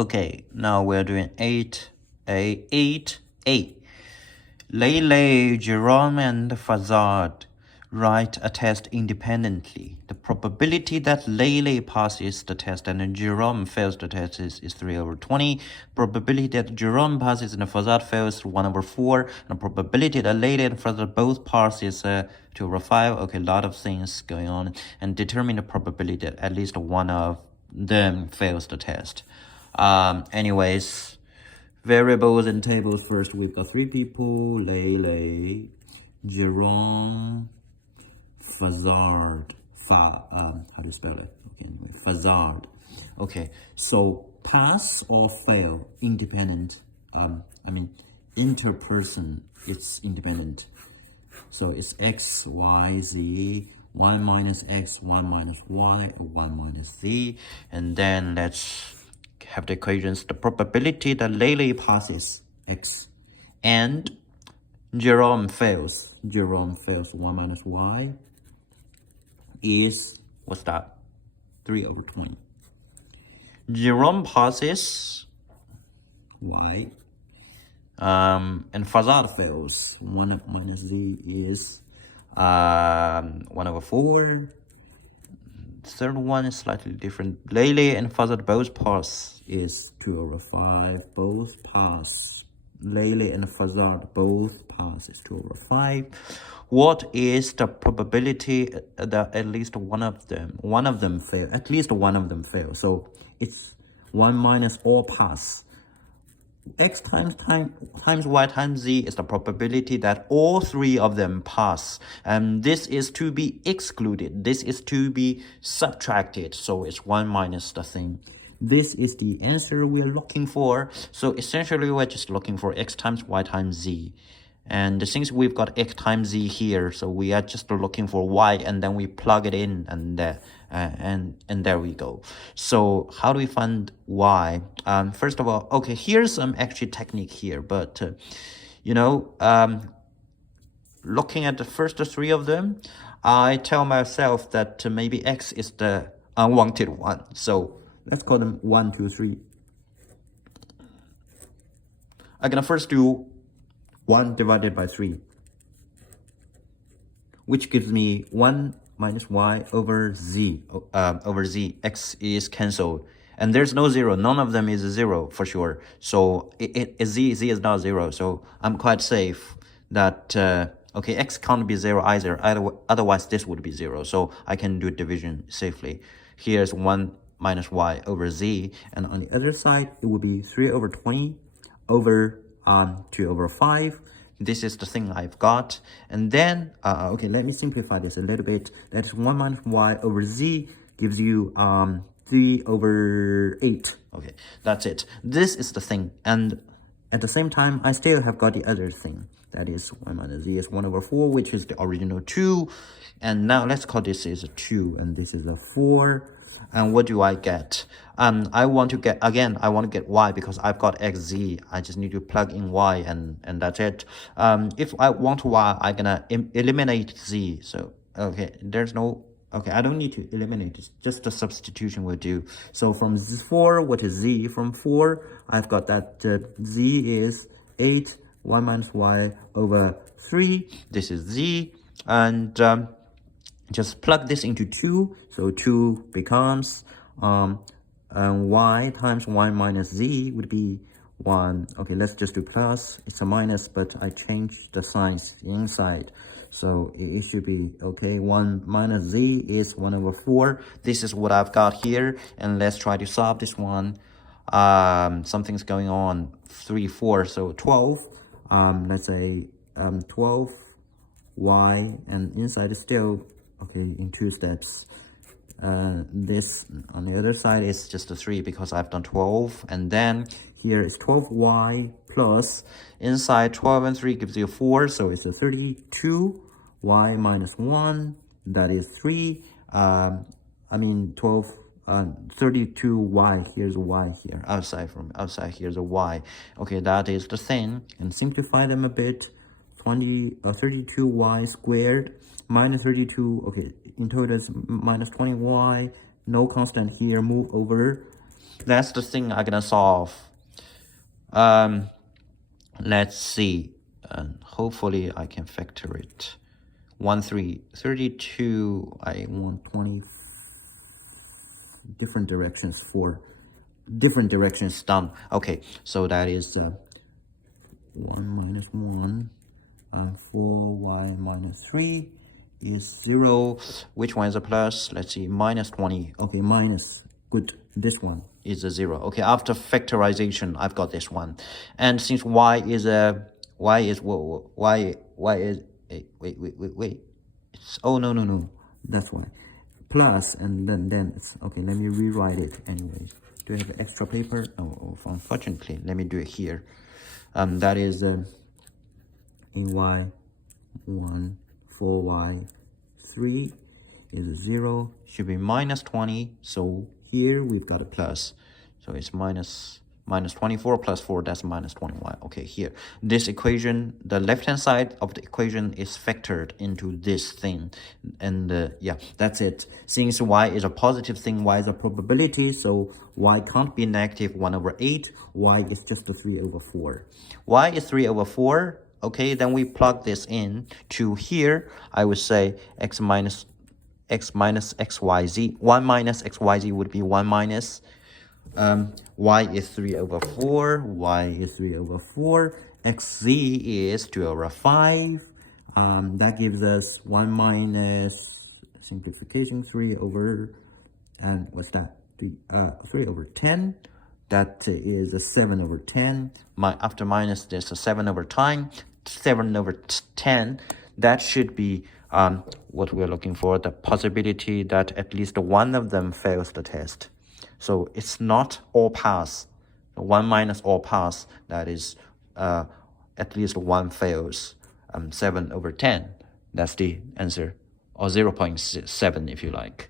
Okay, now we're doing 8A. Lele, Jerome, and Fazard write a test independently. The probability that Lele passes the test and Jerome fails the test is 3/20. Probability that Jerome passes and Fazard fails 1/4. And the probability that Lele and Fazard both pass is 2/5. Okay, a lot of things going on. And determine the probability that at least one of them fails the test. Anyways, variables and tables first. We've got three people: Lele, Jerome, Fazard. How do you spell it? Okay, anyway, Fazard. Okay, so pass or fail, independent. Interperson, it's independent. So it's x, y, z, 1 minus x, 1 minus y, 1 minus z. And then let's have the equations. The probability that Lele passes, x, and Jerome fails 1 minus y is, what's that? 3/20. Jerome passes y, and Fazard fails. 1 minus z is 1/4. Third one is slightly different. Lele and Fazard both pass is 2/5. Both pass. Lele and Fazard both pass is 2/5. What is the probability that at least one of them fail? At least one of them fail. So it's 1 minus all pass. X times y times z is the probability that all three of them pass. And this is to be excluded. This is to be subtracted. So it's 1 minus the thing. This is the answer we're looking for. So essentially, we're just looking for x times y times z. And since we've got x times z here, so we are just looking for y, and then we plug it in, and there we go. So how do we find y? First of all, okay, here's some actually technique here, but looking at the first three of them, I tell myself that maybe x is the unwanted one. So let's call them 1, 2, 3. I'm gonna first do 1 divided by 3, which gives me 1 minus y over z. X is cancelled. And there's no 0. None of them is 0 for sure. So z is not 0. So I'm quite safe that, okay, x can't be 0 either. Otherwise, this would be 0. So I can do division safely. Here's 1 minus y over z. And on the other side, it would be 3/20 over 2/5. This is the thing I've got. And then, okay, let me simplify this a little bit. That's 1 minus y over z gives you 3/8. Okay, that's it. This is the thing. And at the same time, I still have got the other thing. That is 1 minus z is 1/4, which is the original 2. And now let's call this is a 2, and this is a 4. And what do I get? I want to get y because I've got xz. I just need to plug in y, and that's it. If I want y, I'm gonna eliminate z. So okay, there's no, okay, I don't need to eliminate it, just the substitution will do. So from 4, what is z? From 4, I've got that z is 8, 1 minus y over 3. This is z, and just plug this into 2. So 2 becomes y times 1 minus z would be 1. Okay, let's just do plus. It's a minus, but I changed the signs inside. So it should be, okay, 1 minus z is 1/4. This is what I've got here. And let's try to solve this one. Something's going on. 3, 4, so 12. Let's say 12 y, and inside is still, okay, in 2 steps. This on the other side is just a 3 because I've done 12, and then here is 12y plus inside 12 and 3 gives you 4, so it's a 32 y minus 1, that is 3. 32 y, here's a y here, outside here's a y. Okay, that is the thing, and simplify them a bit. 32y squared minus 32, okay, in total is minus 20y, no constant here, move over. That's the thing I'm gonna solve. Let's see, and hopefully I can factor it. 1, 3, 32, I want 20 different directions for different directions done. Okay, so that is 1 minus 1, 4y minus 3 is 0. Which one is a plus? Let's see, minus 20. Okay, minus, good, this one is a 0. Okay, after factorization, I've got this one. And since y is wait, it's, oh, no, that's why. Plus, and then it's, okay, let me rewrite it anyways. Do I have extra paper? Oh, unfortunately, let me do it here. That is in y 1, 4y 3 is 0, should be minus 20. So here we've got a plus. So it's minus 24 plus 4, that's minus 20y. Okay, here. This equation, the left-hand side of the equation is factored into this thing. And yeah, that's it. Since y is a positive thing, y is a probability, so y can't be negative 1 over 8. Y is just a 3 over 4. Y is 3 over 4. Okay, then we plug this in to here. I would say x minus xyz. 1 minus xyz would be 1 minus y is 3 over 4, y is 3 over 4, xz is 2 over 5. That gives us 1 minus, simplification, 3 over, and what's that? 3 over 10. That is a 7 over 10. After minus, there's a 7 over 7 over 10. That should be what we're looking for, the possibility that at least one of them fails the test. So it's not all pass. 1 minus all pass, that is at least one fails. 7 over 10, that's the answer, or 0.7 if you like.